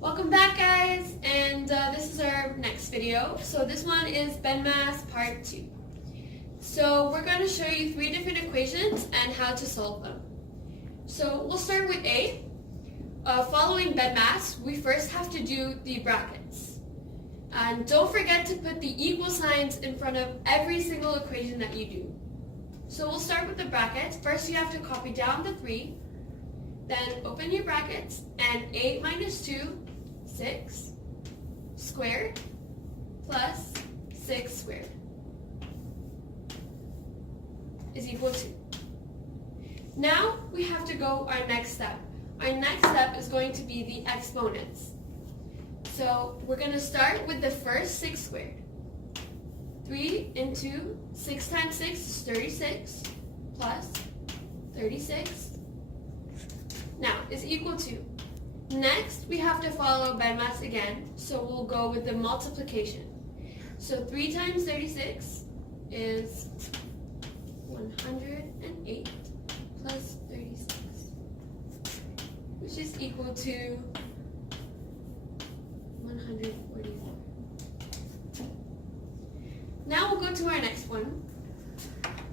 Welcome back, guys, and this is our next video. So this one is BEDMAS Part 2. So we're going to show you 3 different equations and how to solve them. So we'll start with A. Following BEDMAS, we first have to do the brackets. And don't forget to put the equal signs in front of every single equation that you do. So we'll start with the brackets. First you have to copy down the 3. Then open your brackets, and 8 minus 2, 6, squared, plus 6 squared is equal to. Now we have to go our next step. Our next step is going to be the exponents. So we're going to start with the first 6 squared. 3 into 6 times 6 is 36, plus 36. Now, is equal to. Next, we have to follow BEDMAS again, so we'll go with the multiplication. So 3 times 36 is 108 plus 36, which is equal to 144. Now we'll go to our next one.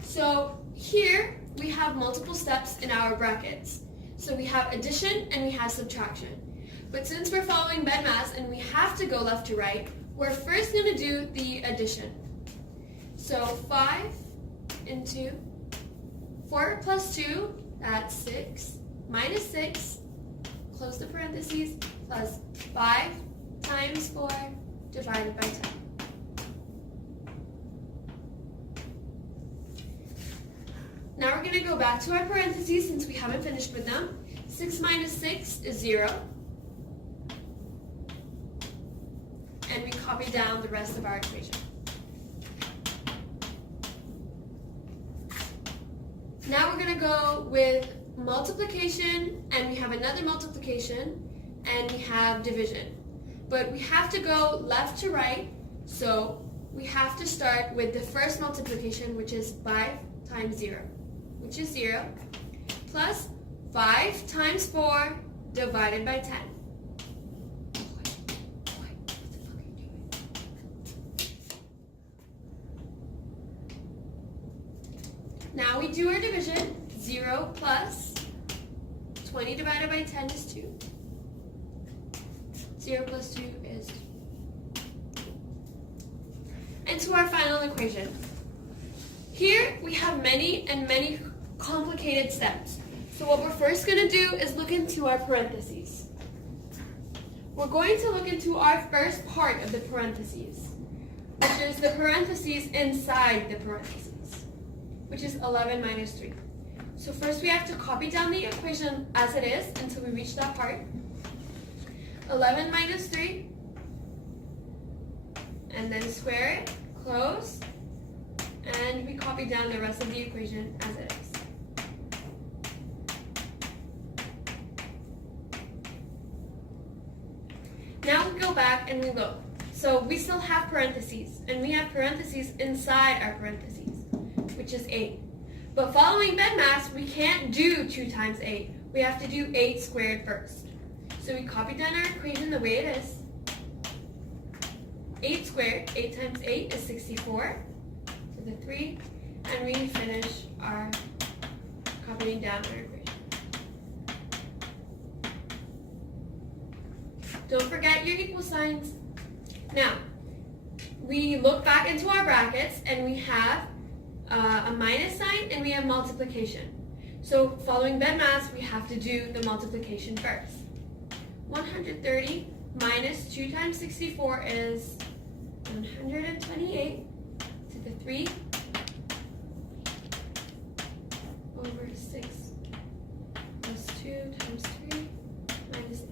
So here we have multiple steps in our brackets. So we have addition and we have subtraction. But since we're following BEDMAS and we have to go left to right, we're first going to do the addition. So 5 into 4 plus 2, that's 6, minus 6, close the parentheses, plus 5 times 4 divided by 10. Now we're going to go back to our parentheses since we haven't finished with them. 6 minus 6 is 0. And we copy down the rest of our equation. Now we're going to go with multiplication, and we have another multiplication, and we have division. But we have to go left to right, so we have to start with the first multiplication, which is 5 times 0. Which is 0, plus 5 times 4 divided by 10. Now we do our division. 0 plus 20 divided by 10 is 2. 0 plus 2 is 2. And to our final equation. Here we have many complicated steps. So what we're first going to do is look into our parentheses. We're going to look into our first part of the parentheses, which is the parentheses inside the parentheses, which is 11 minus 3. So first we have to copy down the equation as it is until we reach that part. 11 minus 3, and then square it, close, and we copy down the rest of the equation as it is. Now we go back and we look. So we still have parentheses, and we have parentheses inside our parentheses, which is 8. But following BEDMAS, we can't do 2 times 8. We have to do 8 squared first. So we copy down our equation the way it is. 8 squared, 8 times 8 is 64. The 3, and we finish our copying down our equation. Don't forget your equal signs. Now, we look back into our brackets and we have a minus sign and we have multiplication. So following BEDMAS, we have to do the multiplication first. 130 minus 2 times 64 is 128. The 3 over 6 plus 2 times 3 minus 8.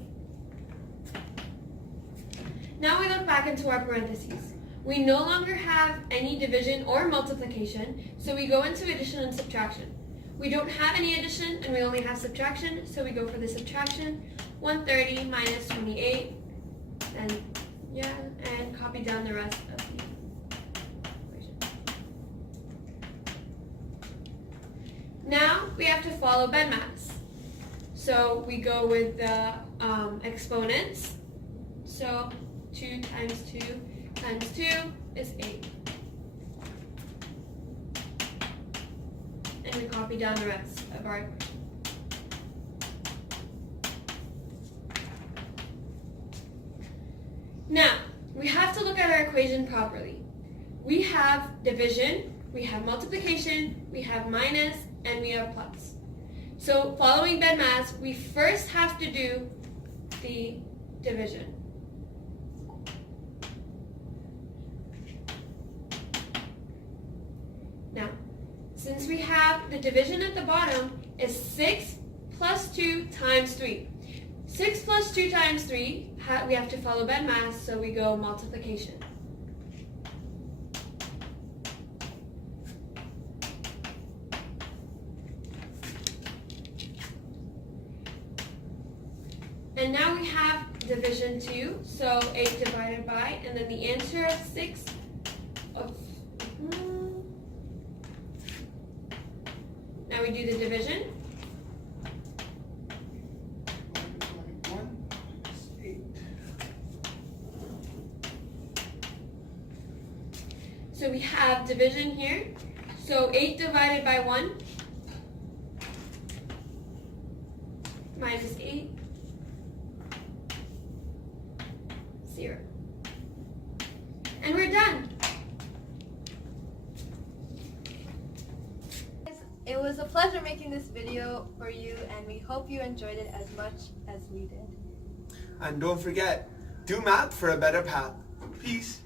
Now we look back into our parentheses. We no longer have any division or multiplication, so we go into addition and subtraction. We don't have any addition and we only have subtraction, so we go for the subtraction. 130 minus 28, and copy down the rest of the equation. Now we have to follow BEDMAS. So we go with the exponents. So 2 times 2 times 2 is 8. And we copy down the rest of our equation. Now, we have to look at our equation properly. We have division, we have multiplication, we have minus, and we have plus. So following BEDMAS, we first have to do the division. Now, since we have the division at the bottom is 6 plus 2 times 3. 6 plus 2 times 3, we have to follow BEDMAS, so we go multiplication. And now we have division 2, so 8 divided by, and then the answer of 6 of... Now we do the division. So we have division here. So 8 divided by 1 minus 8, 0. And we're done. It was a pleasure making this video for you, and we hope you enjoyed it as much as we did. And don't forget, do math for a better path. Peace.